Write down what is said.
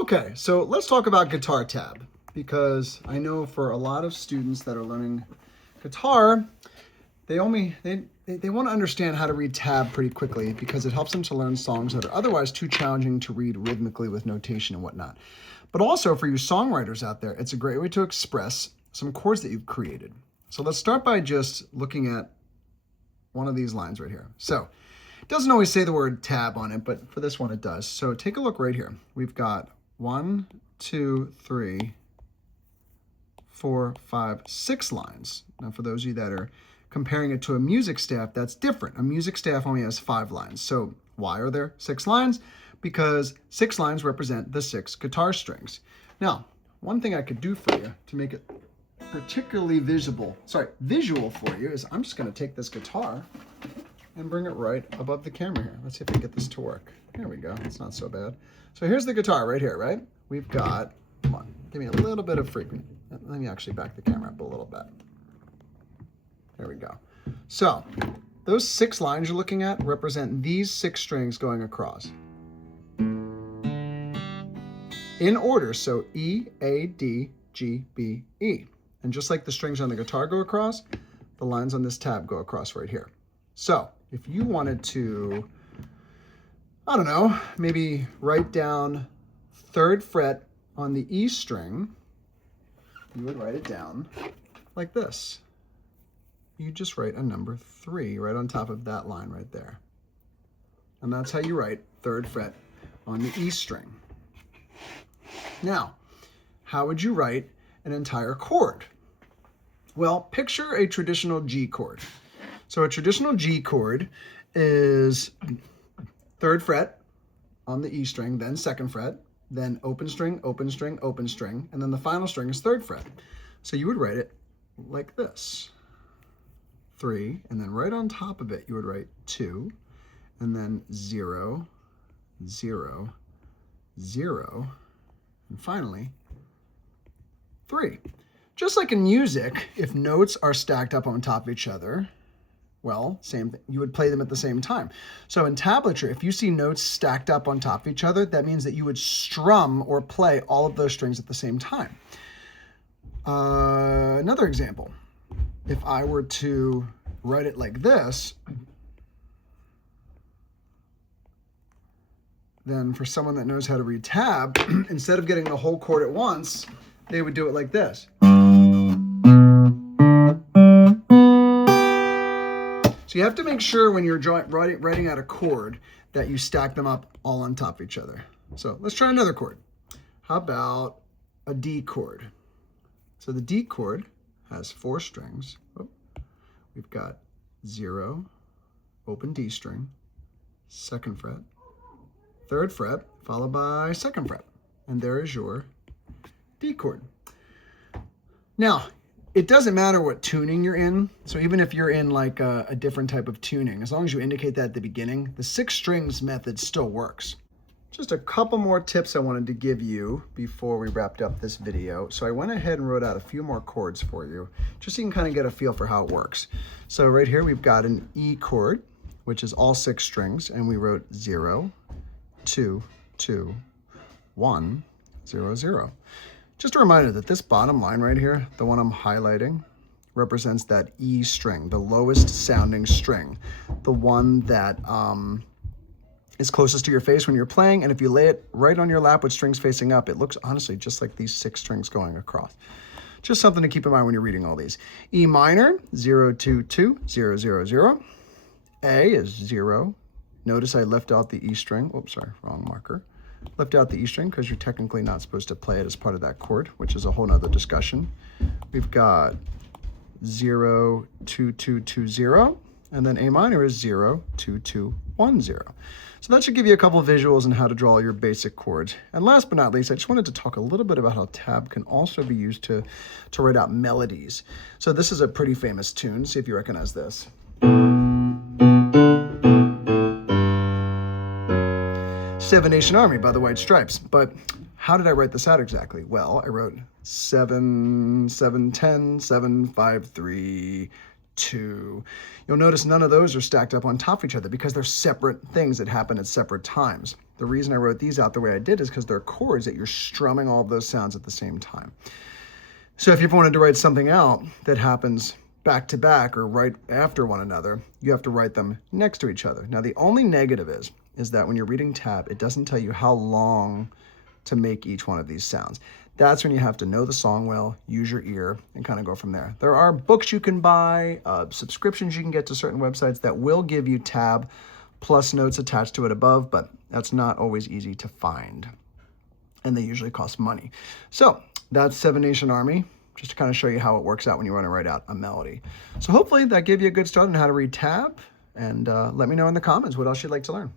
Okay, so let's talk about guitar tab, because I know for a lot of students that are learning guitar, they want to understand how to read tab pretty quickly because it helps them to learn songs that are otherwise too challenging to read rhythmically with notation and whatnot. But also for you songwriters out there, it's a great way to express some chords that you've created. So let's start by just looking at one of these lines right here. So it doesn't always say the word tab on it, but for this one it does. So take a look right here. We've got 1, 2, 3, 4, 5, 6 lines. Now for those of you that are comparing it to a music staff, that's different. A music staff only has 5 lines. So why are there 6 lines? Because 6 lines represent the 6 guitar strings. Now, one thing I could do for you to make it particularly visual for you is I'm just going to take this guitar and bring it right above the camera here. Let's see if I can get this to work. There we go. It's not so bad. So here's the guitar right here, right? We've got, come on, give me a little bit of frequency. Let me actually back the camera up a little bit. There we go. So those 6 lines you're looking at represent these 6 strings going across. In order, so E, A, D, G, B, E. And just like the strings on the guitar go across, the lines on this tab go across right here. So if you wanted to, I don't know, maybe write down 3rd fret on the E string, you would write it down like this. You just write a number 3 right on top of that line right there. And that's how you write 3rd fret on the E string. Now, how would you write an entire chord? Well, picture a traditional G chord. So a traditional G chord is 3rd fret on the E string, then 2nd fret, then open string, open string, open string, and then the final string is 3rd fret. So you would write it like this. 3, and then right on top of it, you would write 2, and then 0, 0, 0, and finally 3. Just like in music, if notes are stacked up on top of each other, well, same thing, you would play them at the same time. So in tablature, if you see notes stacked up on top of each other, that means that you would strum or play all of those strings at the same time. Another example, if I were to write it like this, then for someone that knows how to read tab, instead of getting the whole chord at once, they would do it like this. So you have to make sure when you're writing out a chord that you stack them up all on top of each other. So let's try another chord. How about a D chord? So the D chord has 4 strings. Oh, we've got 0, open D string, 2nd fret, 3rd fret, followed by 2nd fret. And there is your D chord. Now, it doesn't matter what tuning you're in. So even if you're in like a different type of tuning, as long as you indicate that at the beginning, the 6 strings method still works. Just a couple more tips I wanted to give you before we wrapped up this video. So I went ahead and wrote out a few more chords for you, just so you can kind of get a feel for how it works. So right here, we've got an E chord, which is all 6 strings, and we wrote 0, 2, 2, 1, 0, 0. Just a reminder that this bottom line right here, the one I'm highlighting, represents that E string, the lowest sounding string, the one that is closest to your face when you're playing. And if you lay it right on your lap with strings facing up, it looks honestly just like these 6 strings going across. Just something to keep in mind when you're reading all these. E minor, 0, 2, 2, 0, 0, 0. A is 0. Notice I left out the E string. Oops, sorry, wrong marker. Left out the E string because you're technically not supposed to play it as part of that chord, which is a whole nother discussion. We've got 0, 2, 2, 2, 0, and then A minor is 0, 2, 2, 1, 0. So that should give you a couple of visuals on how to draw your basic chords. And last but not least, I just wanted to talk a little bit about how tab can also be used to write out melodies. So this is a pretty famous tune. See if you recognize this. Seven Nation Army by the White Stripes. But how did I write this out exactly? Well, I wrote 7, 7, 10, 7, 5, 3, 2. You'll notice none of those are stacked up on top of each other because they're separate things that happen at separate times. The reason I wrote these out the way I did is because they're chords that you're strumming all of those sounds at the same time. So if you wanted to write something out that happens back to back or right after one another, you have to write them next to each other. Now, the only negative is that when you're reading tab, it doesn't tell you how long to make each one of these sounds. That's when you have to know the song well, use your ear, and kind of go from there. There are books you can buy, subscriptions you can get to certain websites that will give you tab plus notes attached to it above, but that's not always easy to find. And they usually cost money. So that's Seven Nation Army, just to kind of show you how it works out when you want to write out a melody. So hopefully that gave you a good start on how to read tab. And let me know in the comments what else you'd like to learn.